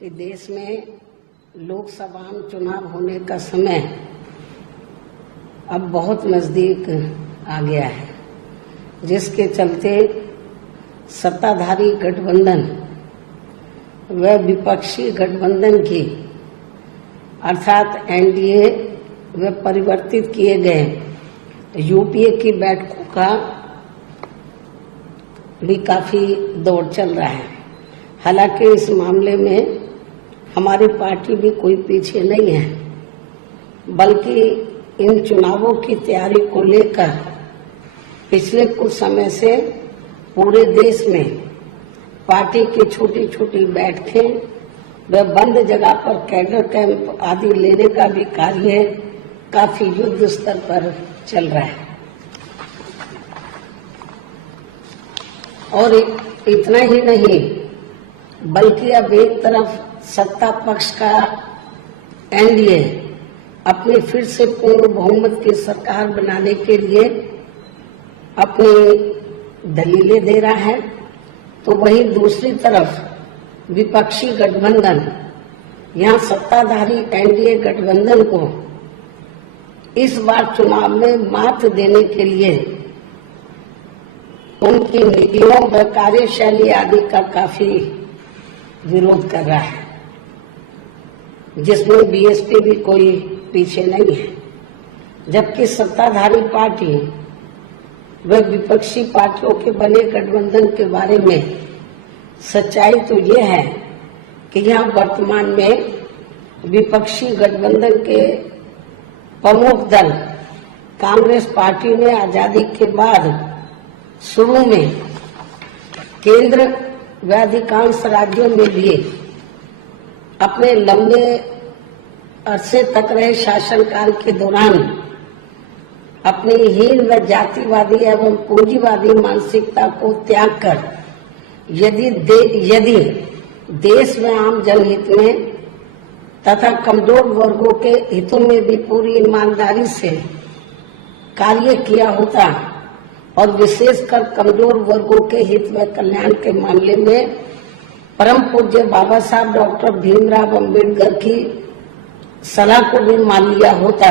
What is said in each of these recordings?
कि देश में लोकसभा चुनाव होने का समय अब बहुत नजदीक आ गया है, जिसके चलते सत्ताधारी गठबंधन व विपक्षी गठबंधन की अर्थात एनडीए व परिवर्तित किए गए यूपीए की बैठकों का भी काफी दौर चल रहा है। हालांकि इस मामले में हमारी पार्टी भी कोई पीछे नहीं है, बल्कि इन चुनावों की तैयारी को लेकर पिछले कुछ समय से पूरे देश में पार्टी की छोटी छोटी बैठकें व बंद जगह पर कैडर कैंप आदि लेने का भी कार्य काफी युद्ध स्तर पर चल रहा है। और इतना ही नहीं, बल्कि अब एक तरफ सत्ता पक्ष का एनडीए अपनी फिर से पूर्ण बहुमत की सरकार बनाने के लिए अपनी दलीलें दे रहा है, तो वहीं दूसरी तरफ विपक्षी गठबंधन यहाँ सत्ताधारी एनडीए गठबंधन को इस बार चुनाव में मात देने के लिए उनकी नीतियों व कार्यशैली आदि का काफी विरोध कर रहा है, जिसमें बीएसपी भी कोई पीछे नहीं है। जबकि सत्ताधारी पार्टी व विपक्षी पार्टियों के बने गठबंधन के बारे में सच्चाई तो ये है कि यहाँ वर्तमान में विपक्षी गठबंधन के प्रमुख दल कांग्रेस पार्टी ने आजादी के बाद शुरू में केंद्र व अधिकांश राज्यों में भी अपने लंबे अरसे तक रहे शासनकाल के दौरान अपनी हीन व जातिवादी एवं पूंजीवादी मानसिकता को त्याग कर यदि देश व आम जनहित में तथा कमजोर वर्गों के हितों में भी पूरी ईमानदारी से कार्य किया होता और विशेषकर कमजोर वर्गों के हित व कल्याण के मामले में परम पूज्य बाबा साहब डॉक्टर भीमराव अम्बेडकर की सलाह को भी मान लिया होता,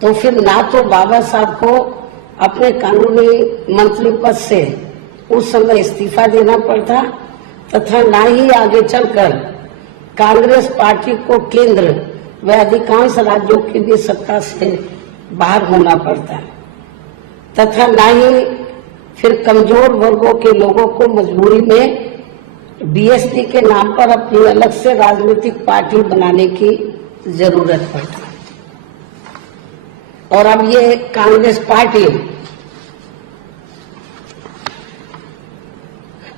तो फिर ना तो बाबा साहब को अपने कानूनी मंत्री पद से उस समय इस्तीफा देना पड़ता तथा ना ही आगे चलकर कांग्रेस पार्टी को केंद्र व अधिकांश राज्यों की भी सत्ता से बाहर होना पड़ता तथा ना ही फिर कमजोर वर्गों के लोगों को मजबूरी में बीएसपी के नाम पर अपनी अलग से राजनीतिक पार्टी बनाने की जरूरत पड़ती। और अब ये कांग्रेस पार्टी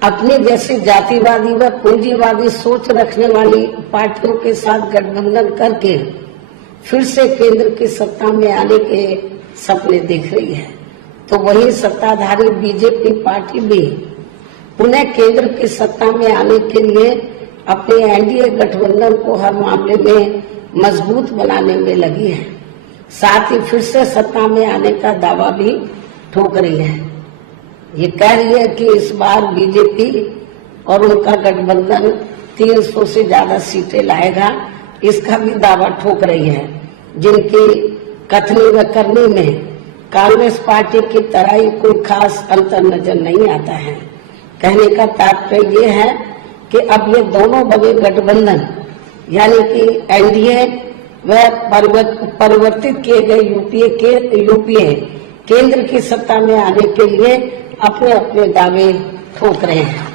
अपनी जैसी जातिवादी व पूंजीवादी सोच रखने वाली पार्टियों के साथ गठबंधन करके फिर से केंद्र की सत्ता में आने के सपने देख रही है, तो वही सत्ताधारी बीजेपी पार्टी भी उन्हें केंद्र की सत्ता में आने के लिए अपने एनडीए गठबंधन को हर मामले में मजबूत बनाने में लगी है। साथ ही फिर से सत्ता में आने का दावा भी ठोक रही है। ये कह रही है कि इस बार बीजेपी और उनका गठबंधन 300 से ज्यादा सीटें लाएगा, इसका भी दावा ठोक रही है, जिनकी कथनी व करनी में कांग्रेस पार्टी की तरह ही कोई खास अंतर नजर नहीं आता है। कहने का तात्पर्य ये है कि अब ये दोनों बड़े गठबंधन यानी कि एनडीए व परिवर्तित किए गए यूपीए केंद्र की सत्ता में आने के लिए अपने अपने दावे ठोक रहे हैं,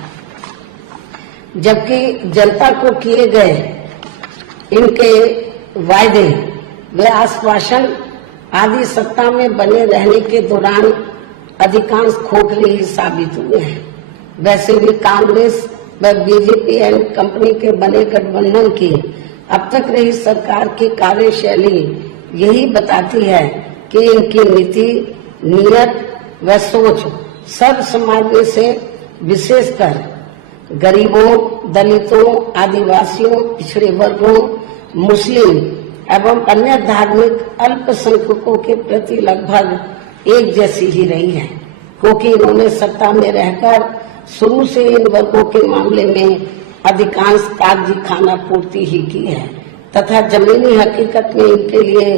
जबकि जनता को किए गए इनके वायदे व आश्वासन आदि सत्ता में बने रहने के दौरान अधिकांश खोखले ही साबित हुए हैं। वैसे भी कांग्रेस व बीजेपी एंड कंपनी के बने गठबंधन की अब तक रही सरकार की कार्यशैली यही बताती है कि इनकी नीति, नीयत व सोच सब समाज में से विशेषकर गरीबों, दलितों, आदिवासियों, पिछड़े वर्गों, मुस्लिम एवं अन्य धार्मिक अल्पसंख्यकों के प्रति लगभग एक जैसी ही रही है, क्योंकि इन्होंने सत्ता में रहकर शुरू से इन वर्गों के मामले में अधिकांश कागजी खाना पूर्ति ही की है तथा जमीनी हकीकत में इनके लिए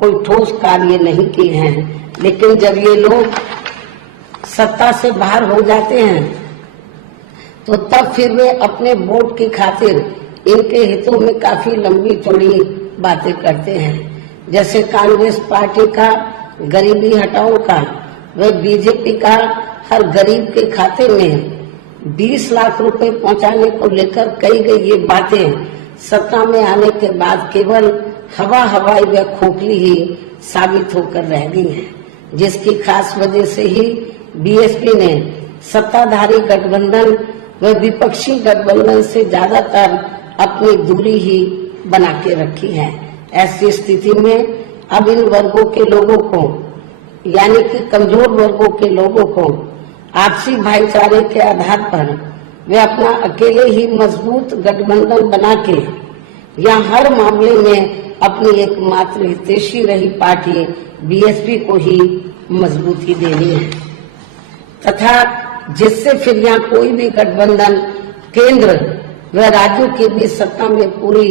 कोई ठोस कार्य नहीं किए हैं। लेकिन जब ये लोग सत्ता से बाहर हो जाते हैं तो तब फिर वे अपने वोट की खातिर इनके हितों में काफी लंबी चौड़ी बातें करते हैं। जैसे कांग्रेस पार्टी का गरीबी हटाओ का व बीजेपी का हर गरीब के खाते में 20 लाख रुपए पहुंचाने को लेकर कही गई ये बातें सत्ता में आने के बाद केवल हवाई व खोखली ही साबित होकर रह गई हैं, जिसकी खास वजह से ही बीएसपी ने सत्ताधारी गठबंधन व विपक्षी गठबंधन से ज्यादातर अपनी दूरी ही बना के रखी है। ऐसी स्थिति में अब इन वर्गों के लोगों को यानी कि कमजोर वर्गों के लोगों को आपसी भाईचारे के आधार पर वे अपना अकेले ही मजबूत गठबंधन बना के या हर मामले में अपनी एकमात्र हितैषी रही पार्टी बीएसपी को ही मजबूती देनी है तथा जिससे फिर यहाँ कोई भी गठबंधन केंद्र व राज्यों के बीच सत्ता में पूरी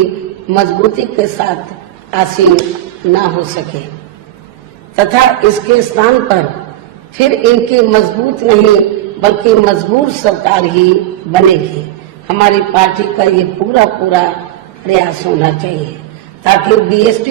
मजबूती के साथ आसीन न हो सके तथा इसके स्थान पर फिर इनकी मजबूत नहीं बल्कि मजबूर सरकार ही बनेगी। हमारी पार्टी का ये पूरा प्रयास होना चाहिए ताकि बीएसपी